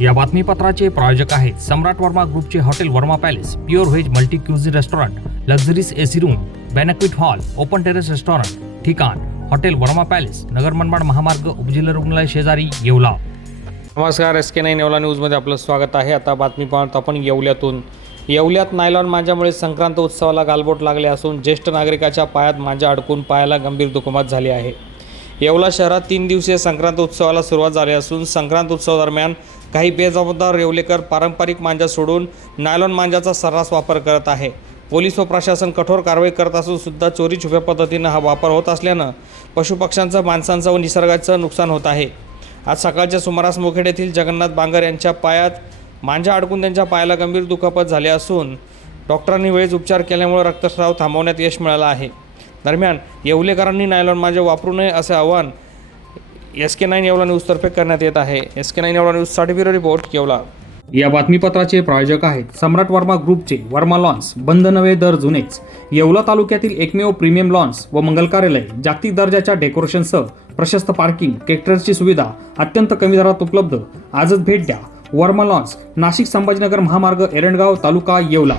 या बातमीपत्राचे प्रायोजक आहेत सम्राट वर्मा ग्रुपचे hotel Verma palace pure veg multi cuisine restaurant luxuries AC room banquet hall open terrace restaurant ठिकाण hotel Verma palace Nagar Manmad महामार्ग उपजिल्हा रुग्णालय शेजारी येवला. नमस्कार एस के नाईन येवला न्यूजमध्ये आपलं स्वागत आहे. आता बातमी पाहत आपण येवल्यातून. येवल्यात नायलॉन माझ्यामुळे संक्रांत उत्सवाला गालबोट लागले असून ज्येष्ठ नागरिकाच्या पायात माझ्या अडकून पायाला गंभीर दुखमत झाली आहे. येवला शहरात तीन दिवसीय संक्रांत उत्सवाला सुरुवात झाली असून संक्रांत उत्सवादरम्यान काही बेजबाबदार येवलेकर पारंपरिक मांजा सोडून नायलॉन मांजाचा सर्रास वापर करत आहे. पोलीस व प्रशासन कठोर कारवाई करत असून सुद्धा चोरी छुप्या पद्धतीनं हा वापर होत असल्यानं पशुपक्ष्यांचं माणसांचं व निसर्गाचं नुकसान होत आहे. आज सकाळच्या सुमारास मुखेड येथील जगन्नाथ बांगर यांच्या पायात मांजा अडकून त्यांच्या पायाला गंभीर दुखापत झाली असून डॉक्टरांनी वेळेस उपचार केल्यामुळे रक्तस्राव थांबवण्यात यश मिळालं आहे. दरम्यान येवलेकरांनी नायलॉन मांजा वापरू नये असे आवाहन एस के नाईन येवला न्यूजतर्फे करण्यात येत आहे. एस के नाईन येवला न्यूजसाठी ब्युरो रिपोर्ट येवला या बातमीपत्राचे प्रायोजक आहेत सम्राट वर्मा ग्रुपचे वर्मा लॉन्स बंद नवे दर जुनेच. येवला तालुक्यातील एकमेव प्रीमियम लॉन्स व मंगल कार्यालय जागतिक दर्जाच्या डेकोरेशनसह प्रशस्त पार्किंग केक्टर्सची सुविधा अत्यंत कमी दरात उपलब्ध. आजच भेट द्या. वर्मा लॉन्स नाशिक संभाजीनगर महामार्ग एरंडगाव तालुका येवला.